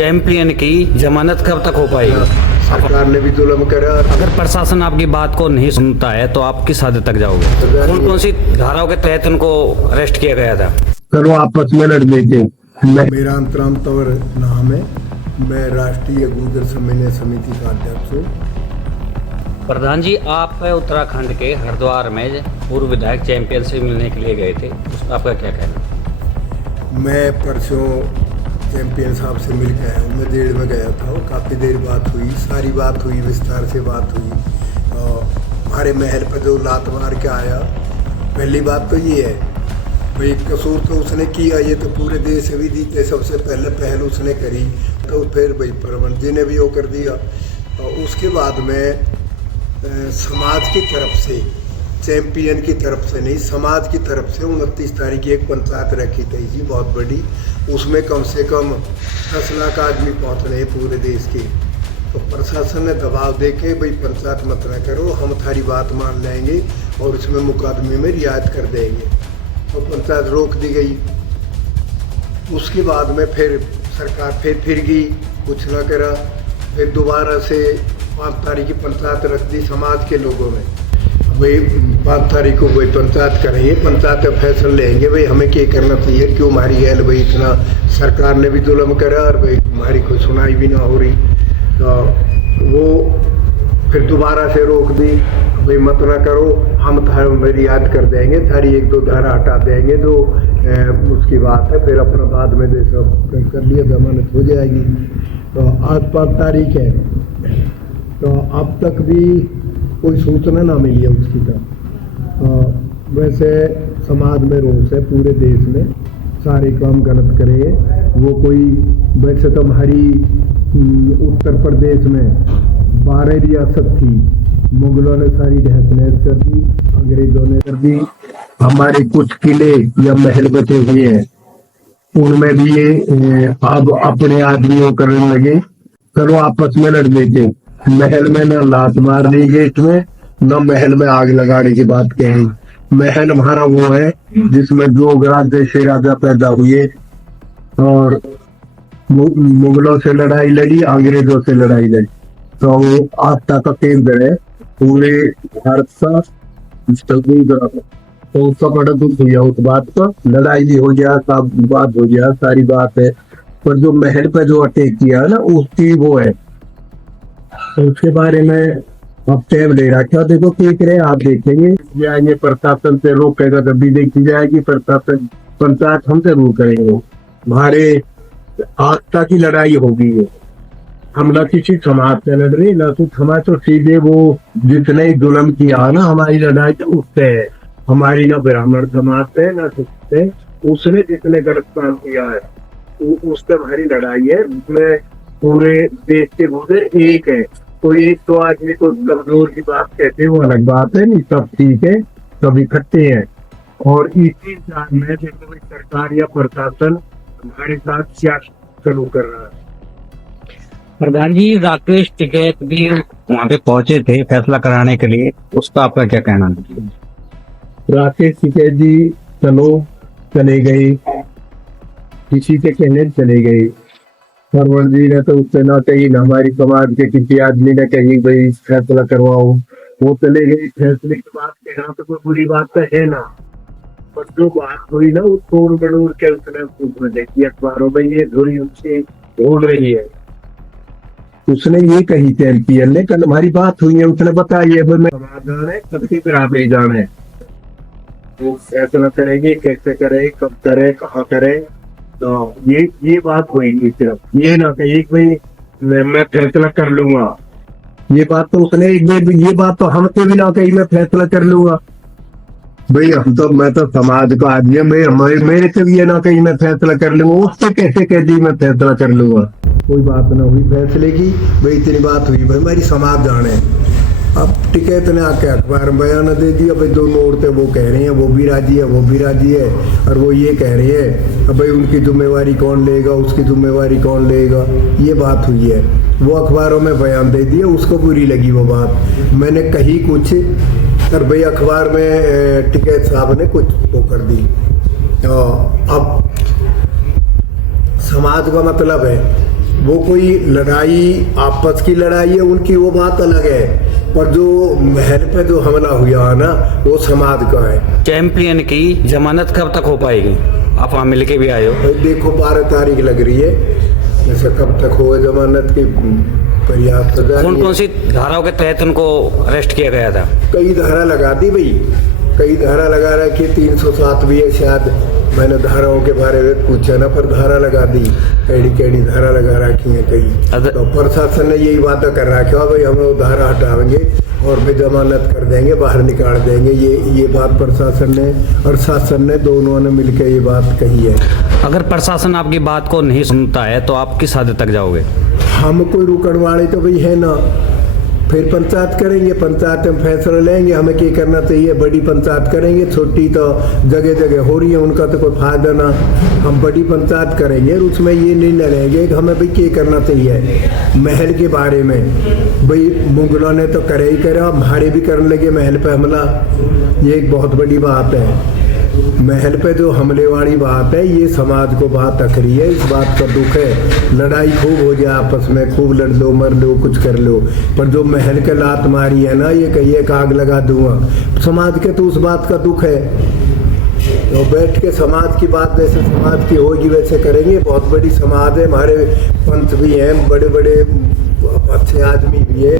Champion की जमानत कब तक हो पाएगी? सरकार ने भी जुल्म करा। अगर प्रशासन आपकी बात को नहीं सुनता है तो आप किस हद तक जाओगे? कौन कौन सी धाराओं के तहत उनको अरेस्ट किया गया था? चलो आपस में लड़ लेते। मेरा अंतराम तंवर नाम है। मैं राष्ट्रीय गुर्जर सम्मेलन समिति का अध्यक्ष हूँ। प्रधान जी, आप उत्तराखंड के हरिद्वार में पूर्व विधायक चैंपियन से मिलने के लिए गए थे, उसमें आपका क्या कहना? मैं परसों चैंपियन साहब से मिल के आया हूँ। मैं देर में गया था और काफ़ी देर बात हुई, सारी बात हुई, विस्तार से बात हुई। हमारे महल पर जो लात मार के आया, पहली बात तो ये है भाई, कसूर तो उसने किया, ये तो पूरे देश भी जीते सबसे पहल उसने करी, तो फिर भाई प्रबंध जी ने भी वो कर दिया। उसके बाद में समाज की तरफ से, चैंपियन की तरफ से नहीं, समाज की तरफ से 29 तारीख की एक पंचायत रखी गई जी, बहुत बड़ी। उसमें कम से कम 10 लाख आदमी पहुँच रहे पूरे देश के। तो प्रशासन ने दबाव दे के भाई पंचायत मत न करो, हम थारी बात मान लेंगे और उसमें मुकदमे में रियायत कर देंगे। तो पंचायत रोक दी गई। उसके बाद में फिर सरकार फिर गई, कुछ ना करा। फिर दोबारा से 5 तारीख की पंचायत रख दी समाज के लोगों ने। भाई 5 तारीख को वही पंचायत करेंगे, पंचायत का फैसला लेंगे भाई हमें क्या करना चाहिए, क्यों हमारी गैल भाई इतना सरकार ने भी जुल्म करा और भाई हमारी कोई सुनाई भी ना हो रही। तो वो फिर दोबारा से रोक दी, भाई मत ना करो, हम थारी याद कर देंगे, थारी 1-2 धारा हटा देंगे, जो उसकी बात है। फिर अपना बाद में जैसा कर लिया, जमानत हो जाएगी। तो आज 5 तारीख है, तो अब तक भी कोई सूचना ना मिली है उसकी। तो वैसे समाज में रोष है पूरे देश में, सारे काम गलत करे वो। कोई वैसे तो हमारी उत्तर प्रदेश में 12 रियासत थी, मुगलों ने सारी तहस नहस कर दी, अंग्रेजों ने कर दी। हमारे कुछ किले या महल बचे हुए हैं, उनमें भी ये अब अपने आदमियों करने लगे। चलो आपस में लड़ लेते। महल में न लात मार दी गेट में, न महल में आग लगाने की बात कही। महल हमारा वो है जिसमें 2 राजे से राजा पैदा हुए और मुगलों से लड़ाई लड़ी, अंग्रेजों से लड़ाई लड़ी। तो वो आस्था का केंद्र है पूरे भारत का। तो उसका बड़ा दुख हुआ उस बात का, लड़ाई भी हो गया, सब बात हो गया, सारी बात है। पर जो महल पर जो अटैक किया ना, उसकी वो है, तो उसके बारे में अब टैब ले रखा। देखो देख रहे आप देखेंगे, ये प्रशासन से रोकेगा तब भी देखी जाएगी। प्रशासन पंचायत हम जरूर करेंगे। हमारे आस्था की लड़ाई होगी है, हम ना किसी समाज से लड़ रहे, ना कुछ समाज। तो सीधे वो जितने ही जुल्म किया ना, हमारी लड़ाई तो उससे है। हमारी ना ब्राह्मण समाज से ना से, उसने जितने गलत काम किया है उससे हमारी लड़ाई है। उसमें पूरे देश के मुद्दे एक है। तो एक तो आदमी को कमजोर की बात कहते हैं, वो अलग बात है, नहीं सब ठीक है, सब इकट्ठे हैं। और इसी साल में देखो सरकार या प्रशासन हमारे साथ क्या शुरू कर रहा है। प्रधान जी, राकेश टिकैत भी वहाँ पे पहुंचे थे फैसला कराने के लिए, उसका आपका क्या कहना है? राकेश टिकैत जी चले गए, किसी के कहने चले गए। सरवण जी ने तो उससे ना कही, ना हमारी समाज के किसी आदमी ने कही भाई फैसला करवाओ, वो चले गए। फैसले की बात कहना तो कोई बुरी बात तो है ना, पर जो बात हुई ना, वो तोड़ बड़ोड़ के उसने देखी अखबारों में, ये धुरी उनसे ढूंढ रही है। उसने ये कही चैंपियन ने, कल हमारी बात हुई है, उसने बताई है मैं समाधान है, सबकी बराबरी जान है, वो फैसला करेंगे, कैसे करे, कब करे, कहाँ करे। तो ये बात हुई थी। सिर्फ ये ना कही भाई मैं फैसला कर लूंगा, ये बात तो उसने एक बार, ये बात तो हमसे भी ना कही मैं फैसला कर लूंगा। भाई मैं तो समाज का आदमी है, मेरे से भी ये ना कही मैं फैसला कर लूंगा, उससे कैसे कह दी मैं फैसला कर लूंगा। कोई बात ना हुई फैसले की, भाई इतनी बात हुई, भाई हमारी समाज जाने। अब टिकैत ने आके अखबार में बयान दे दिया, भाई 2 औरतें वो कह रही हैं, वो भी राजी है, वो भी राजी है, और वो ये कह रही है अब भाई उनकी जिम्मेवारी कौन लेगा, उसकी जिम्मेवारी कौन लेगा, ये बात हुई है। वो अखबारों में बयान दे दिया, उसको बुरी लगी वो बात। मैंने कही कुछ और भाई अखबार में टिकैत साहब ने कुछ वो कर दी। अब समाज का मतलब है वो कोई लड़ाई आपस की लड़ाई है उनकी, वो बात अलग है, पर जो महल पे जो हमला हुआ है ना वो समाज का है। चैंपियन की जमानत कब तक हो पाएगी? आप वहाँ मिल के भी आए हो। भाई देखो 12 तारीख लग रही है, जैसे कब तक हो जमानत की प्रयास तो जारी है। कौन कौन सी धाराओं के तहत उनको अरेस्ट किया गया था? कई धारा लगा दी भाई, कई धारा लगा रखी, 307 भी है शायद, मैंने धाराओं के बारे में पूछा ना, पर धारा लगा दी, कैडी कैडी धारा लगा रखी है कई। तो प्रशासन ने यही वादा कर रखा भाई हम वो धारा हटाएंगे और भी जमानत कर देंगे, बाहर निकाल देंगे। ये बात प्रशासन ने और शासन ने दोनों ने मिलकर ये बात कही है। अगर प्रशासन आपकी बात को नहीं सुनता है तो आप किस हद तक जाओगे? हम कोई रुकण वाले तो भाई है ना, फिर पंचायत करेंगे, पंचायत में फैसला लेंगे हमें क्या करना चाहिए। बड़ी पंचायत करेंगे, छोटी तो जगह जगह हो रही है, उनका तो कोई फायदा ना। हम बड़ी पंचायत करेंगे और उसमें ये निर्णय लेंगे कि हमें भाई क्या करना चाहिए महल के बारे में। भाई मुगलों ने तो करे ही करे, हमारे भी करने लगे महल पे हमला, ये एक बहुत बड़ी बात है। महल पे जो हमले वाली बात है ये समाज को बात अखरी है, इस बात का दुख है। लड़ाई खूब हो जाए आपस में, खूब लड़ लो मर लो कुछ कर लो, पर जो महल के लात मारी है ना, ये कहिए कि आग लगा दूंगा, समाज के तो उस बात का दुख है। तो बैठ के समाज की बात जैसे समाज की होगी वैसे करेंगे। बहुत बड़ी समाज है, हमारे पंथ भी हैं, बड़े बड़े अच्छे आदमी भी है,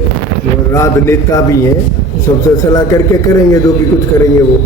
राजनेता भी हैं, सबसे सलाह करके करेंगे जो भी कुछ करेंगे वो।